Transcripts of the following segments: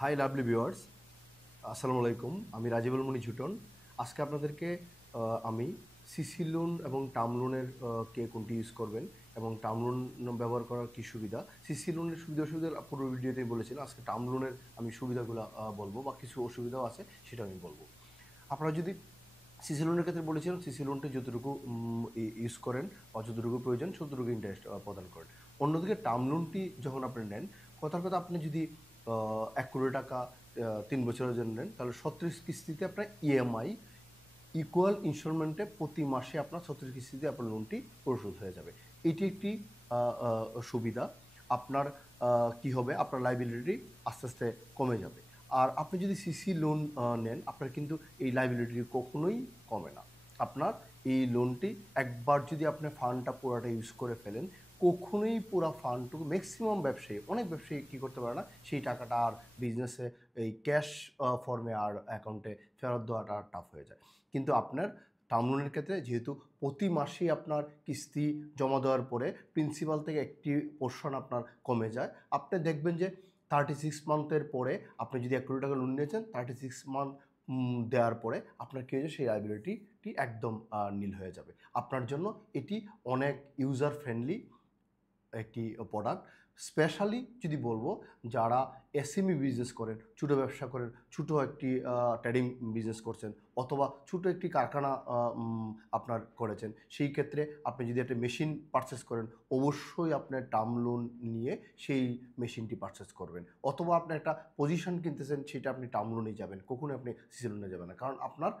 High lovely viewers, আসসালামু আলাইকুম। আমি রাজিবুল মনি ঝুটন। আজকে আপনাদেরকে আমি সিসি লোন এবং টার্ম লোনের কে কোনটি ইউজ করবেন এবং টার্ম লোন ব্যবহার করার কী সুবিধা, সিসি লোনের সুবিধা পুরো ভিডিওতেই বলেছিলাম। আজকে টার্ম লোনের আমি সুবিধাগুলো বলবো, বা কিছু অসুবিধাও আছে সেটা আমি বলবো। আপনারা যদি সিসি লোনের ক্ষেত্রে বলেছিলাম, সিসি লোনটি যতটুকু ইউজ করেন বা যতটুকু প্রয়োজন ততটুকু ইন্টারেস্ট প্রদান করেন। অন্যদিকে টার্ম লোনটি যখন আপনি নেন, কথার কথা আপনি যদি 1 কোটি টাকা 3 বছরের জন্য নেন, তাহলে 36 কিস্তিতে আপনার ইএমআই ইকুয়াল ইনস্টলমেন্টে প্রতি মাসে আপনার 36 কিস্তিতে আপনার লোনটি পরিশোধ হয়ে যাবে। এটি একটি সুবিধা। আপনার কি হবে, আপনার লাইবিলিটি আস্তে আস্তে কমে যাবে। আর আপনি যদি সিসি লোন নেন, আপনার কিন্তু এই লাইবিলিটি কখনোই কমে না। আপনার এই লোনটি একবার যদি আপনি ফান্ডটা পুরোটা ইউজ করে ফেলেন, কখনোই পুরো ফান্ডটুকু, ম্যাক্সিমাম ব্যবসায়ী, অনেক ব্যবসায়ী কী করতে পারে না, সেই টাকাটা আর বিজনেসে এই ক্যাশ ফর্মে আর অ্যাকাউন্টে ফেরত দেওয়াটা টাফ হয়ে যায়। কিন্তু আপনার টার্ম লোনের ক্ষেত্রে যেহেতু প্রতি মাসেই আপনার কিস্তি জমা দেওয়ার পরে প্রিন্সিপাল থেকে একটি পোর্শন আপনার কমে যায়, আপনি দেখবেন যে 36 মান্থের পরে আপনি যদি 1 কোটি টাকা লোন নিয়েছেন, 36 মান্থ দেওয়ার পরে আপনার কী হয়েছে, সেই লাইবিলিটিটি একদম নীল হয়ে যাবে। আপনার জন্য এটি অনেক ইউজার ফ্রেন্ডলি একটি প্রোডাক্ট। স্পেশালি যদি বলবো, যারা এসএমই বিজনেস করেন, ছোটো ব্যবসা করেন, ছোটো একটি ট্রেডিং বিজনেস করছেন, অথবা ছোটো একটি কারখানা আপনার করেছেন, সেই ক্ষেত্রে আপনি যদি একটা মেশিন পারচেস করেন, অবশ্যই আপনার টার্ম লোন নিয়ে সেই মেশিনটি পারচেস করবেন। অথবা আপনি একটা পজিশন কিনতেছেন, সেটা আপনি টার্ম লোনেই যাবেন, কখনোই আপনি সিসি লোনে যাবেন না। কারণ আপনার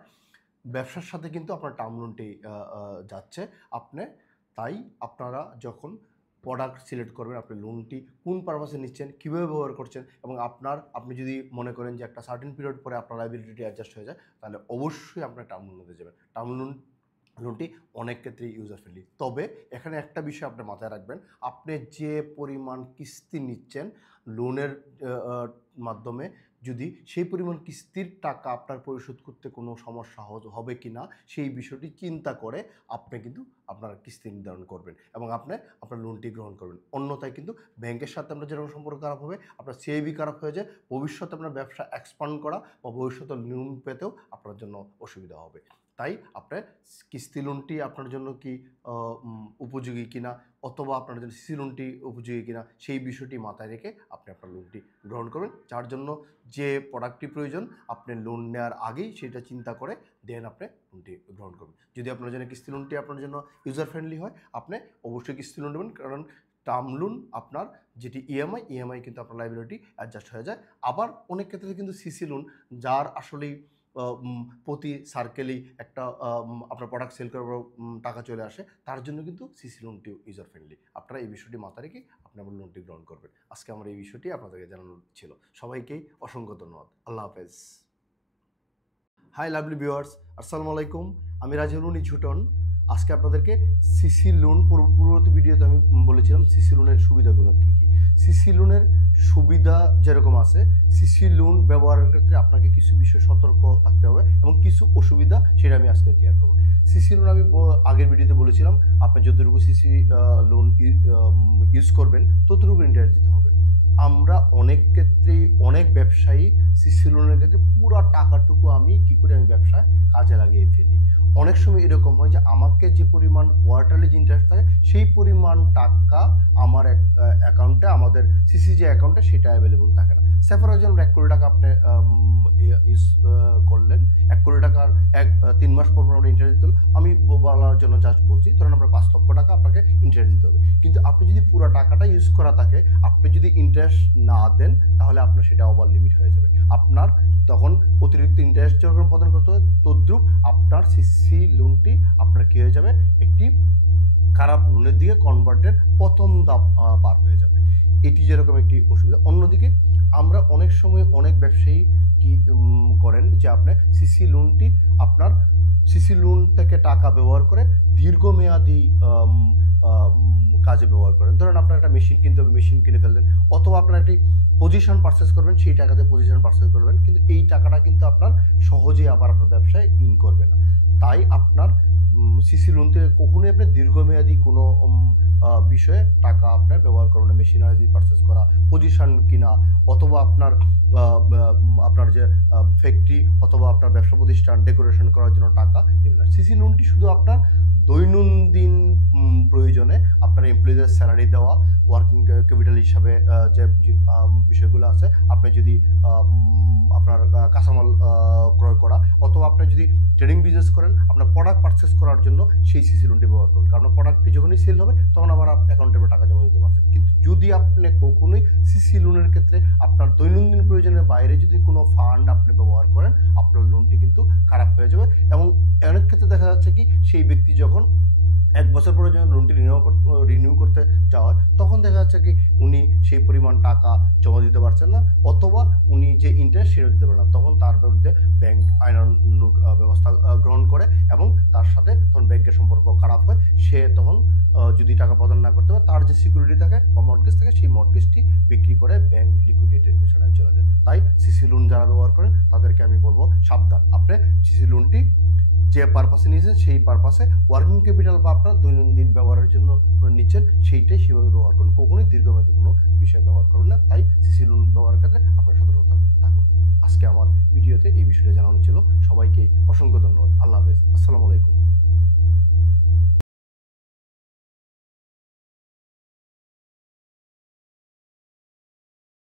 ব্যবসার সাথে কিন্তু আপনার টার্ম লোনটি যাচ্ছে। তাই আপনারা যখন প্রোডাক্ট সিলেক্ট করবেন, আপনি লোনটি কোন পারপাসে নিচ্ছেন, কীভাবে ব্যবহার করছেন, এবং আপনি যদি মনে করেন যে একটা সার্টেন পিরিয়ড পরে আপনার লাইবিলিটি অ্যাডজাস্ট হয়ে যায়, তাহলে অবশ্যই আপনার টার্ম লোনে যাবেন। টার্ম লোনটি অনেক ক্ষেত্রেই ইউজার ফ্রেন্ডলি। তবে এখানে একটা বিষয় আপনি মাথায় রাখবেন, আপনি যে পরিমাণ কিস্তি নিচ্ছেন লোনের মাধ্যমে, যদি সেই পরিমাণ কিস্তির টাকা আপনার পরিশোধ করতে কোনো সমস্যা হবে কি না, সেই বিষয়টি চিন্তা করে আপনি কিন্তু আপনার কিস্তি নির্ধারণ করবেন এবং আপনার লোনটি গ্রহণ করবেন। অন্যথায় কিন্তু ব্যাংকের সাথে আপনার যেরকম সম্পর্ক খারাপ হবে, আপনার সিআইবি খারাপ হয়ে যায়, ভবিষ্যতে আপনার ব্যবসা এক্সপান্ড করা বা ভবিষ্যতে লোন পেতেও আপনার জন্য অসুবিধা হবে। তাই আপনার কিস্তি লোনটি আপনার জন্য কি উপযোগী কিনা, অথবা আপনার জন্য সিসি লোনটি উপযোগী কিনা, সেই বিষয়টি মাথায় রেখে আপনি আপনার লোনটি গ্রহণ করবেন। যার জন্য যে প্রোডাক্টটি প্রয়োজন, আপনি লোন নেওয়ার আগেই সেটা চিন্তা করে দেন আপনি লোনটি গ্রহণ করবেন। যদি আপনার জন্য কিস্তি লোনটি আপনার জন্য ইউজার ফ্রেন্ডলি হয়, আপনি অবশ্যই কিস্তি লোন নেবেন। কারণ টার্ম লোন আপনার যেটি ইএমআই কিন্তু আপনার লাইবিলিটি অ্যাডজাস্ট হয়ে যায়। আবার অনেক ক্ষেত্রে কিন্তু সিসি লোন, যার আসলেই প্রতি সার্কেলেই একটা আপনার প্রোডাক্ট সেল করার পর টাকা চলে আসে, তার জন্য কিন্তু সিসি লোনটি ইউজার ফ্রেন্ডলি। আপনারা এই বিষয়টি মাথায় রেখে আপনি আমার লোনটি গ্রহণ করবেন। আজকে আমার এই বিষয়টি আপনাদেরকে জানানো ছিল। সবাইকেই অসংখ্য ধন্যবাদ। আল্লাহ হাফেজ। হাই লাভলি ভিউয়ার্স, আসসালামু আলাইকুম। আমি রাজিবুল মনি ঝুটন। আজকে আপনাদেরকে সিসি লোন, পূর্ববর্তী ভিডিওতে আমি বলেছিলাম সিসি লোনের সুবিধাগুলো কী কী। সিসি লোনের সুবিধা যেরকম আছে, সিসি লোন ব্যবহারের ক্ষেত্রে আপনাকে কিছু বিষয়ে সতর্ক থাকতে হবে এবং কিছু অসুবিধা, সেটা আমি আজকে ক্লিয়ার করবো। সিসি লোন আমি আগের ভিডিওতে বলেছিলাম, আপনি যতটুকু সিসি লোন ইউজ করবেন ততটুকু ইন্টারেস্ট দিতে হবে। আমরা অনেক ক্ষেত্রেই, অনেক ব্যবসায়ী সিসি লোনের ক্ষেত্রে পুরো টাকাটুকু আমি ব্যবসায় কাজে লাগিয়ে ফেলি। অনেক সময় এরকম হয় যে আমাকে যে পরিমাণ কোয়ার্টারলি যে ইন্টারেস্ট থাকে, সেই পরিমাণ টাকা আমার অ্যাকাউন্টে, আমাদের সিসি যে অ্যাকাউন্টে, সেটা অ্যাভেলেবল থাকে না। ফর এক্সাম্পল 1 কোটি টাকা আপনি ইউজ করলেন, 1 কোটি টাকার 3 মাস পর আমরা ইন্টারেস্ট দিতে হলো। আমি বলার জন্য জাস্ট বলছি, ধরুন আমরা 5 লক্ষ টাকা আপনাকে ইন্টারেস্ট দিতে হবে। কিন্তু আপনি যদি পুরো টাকাটা ইউজ করা থাকে, আপনি যদি ইন্টারেস্ট না দেন, তাহলে আপনার সেটা ওভার লিমিট হয়ে যাবে। আপনার তখন অতিরিক্ত ইন্টারেস্ট যখন প্রদান করতে হবে, তদ্রুপ আপনার সিসি লোনটি আপনার কী হয়ে যাবে, একটি খারাপ লোনের দিকে কনভার্টের প্রথম ধাপ পার হয়ে যাবে। এটি যেরকম একটি অসুবিধা। অন্যদিকে আমরা অনেক সময়, অনেক ব্যবসায়ী কি করেন যে আপনি সিসি লোন থেকে টাকা ব্যবহার করে দীর্ঘমেয়াদী কাজে ব্যবহার করেন। ধরেন আপনার একটা মেশিন কিনতে হবে, মেশিন কিনে ফেললেন, অথবা আপনার একটি পজিশন পারচেস করবেন, সেই টাকাতে পজিশন পারচেস করবেন, কিন্তু এই টাকাটা কিন্তু আপনার সহজেই আবার আপনার ব্যবসায় ইন করবে না। তাই আপনার সিসি লোন থেকে কখনোই আপনি দীর্ঘমেয়াদী কোনো বিষয়ে টাকা আপনার ব্যবহার করবেন না। মেশিনারি পারচেস করা, পজিশন কিনা, অথবা আপনার আপনার যে ফ্যাক্টরি অথবা আপনার ব্যবসা প্রতিষ্ঠান ডেকোরেশন করার জন্য টাকা নেবেন না। সিসি লোনটি শুধু আপনার দৈনন্দিন প্রয়োজনে আপনার এমপ্লয়ীদের স্যালারি দেওয়া, ওয়ার্কিং ক্যাপিটাল হিসাবে যে বিষয়গুলো আছে, আপনি যদি আপনার কাঁচামাল ক্রয় করা, অথবা আপনি যদি ট্রেডিং বিজনেস করেন, আপনার প্রোডাক্ট পারচেস করার জন্য সেই সিসি লোনটি ব্যবহার করুন। কারণ প্রোডাক্টটি যখনই সেল হবে তখন আবার অ্যাকাউন্টে টাকা জমা দিতে পারছেন। কিন্তু যদি আপনি কখনোই সিসি লোনের ক্ষেত্রে আপনার দৈনন্দিন প্রয়োজনের বাইরে যদি কোনো ফান্ড আপনি ব্যবহার করেন, আপনার লোনটি কিন্তু খারাপ হয়ে যাবে। এবং অনেক ক্ষেত্রে দেখা যাচ্ছে কি, সেই ব্যক্তি যখন 1 বছর পরে যখন লোনটি রিনিউ করতে যাওয়া হয়, তখন দেখা যাচ্ছে কি উনি সেই পরিমাণ টাকা জমা দিতে পারছেন না, অথবা উনি যে ইন্টারেস্ট সেটা দিতে পারেন না। তখন তার বিরুদ্ধে ব্যাংক আইনানুগ ব্যবস্থা গ্রহণ করে এবং তার সাথে তখন ব্যাংকের সম্পর্ক খারাপ হয়। সে তখন যদি টাকা প্রদান না করতে পারে, তার যে সিকিউরিটি থাকে বা মর্টগেজ থাকে, সেই মর্টগেজটি বিক্রি করে ব্যাংক লিকুইডেশনে চলে যায়। তাই সিসি লোন যারা ব্যবহার করেন তাদেরকে আমি বলবো সাবধান। আপনি সিসি লোনটি যে পারপাসে নিয়েছেন সেই পারপাসে ওয়ার্কিং ক্যাপিটাল বা আপনার দৈনন্দিন ব্যবহারের জন্য নিচ্ছেন, সেইটাই সেভাবে ব্যবহার করুন। কখনোই দীর্ঘমেয়াদী কোনো বিষয় ব্যবহার করুন না। তাই সিসি লোন ব্যবহারের ক্ষেত্রে আপনার সতর্ক থাকুন। আজকে আমার ভিডিওতে এই বিষয়টা জানানো ছিল। সবাইকে অসংখ্য ধন্যবাদ। আল্লাহ হাফেজ। আসসালামু আলাইকুম।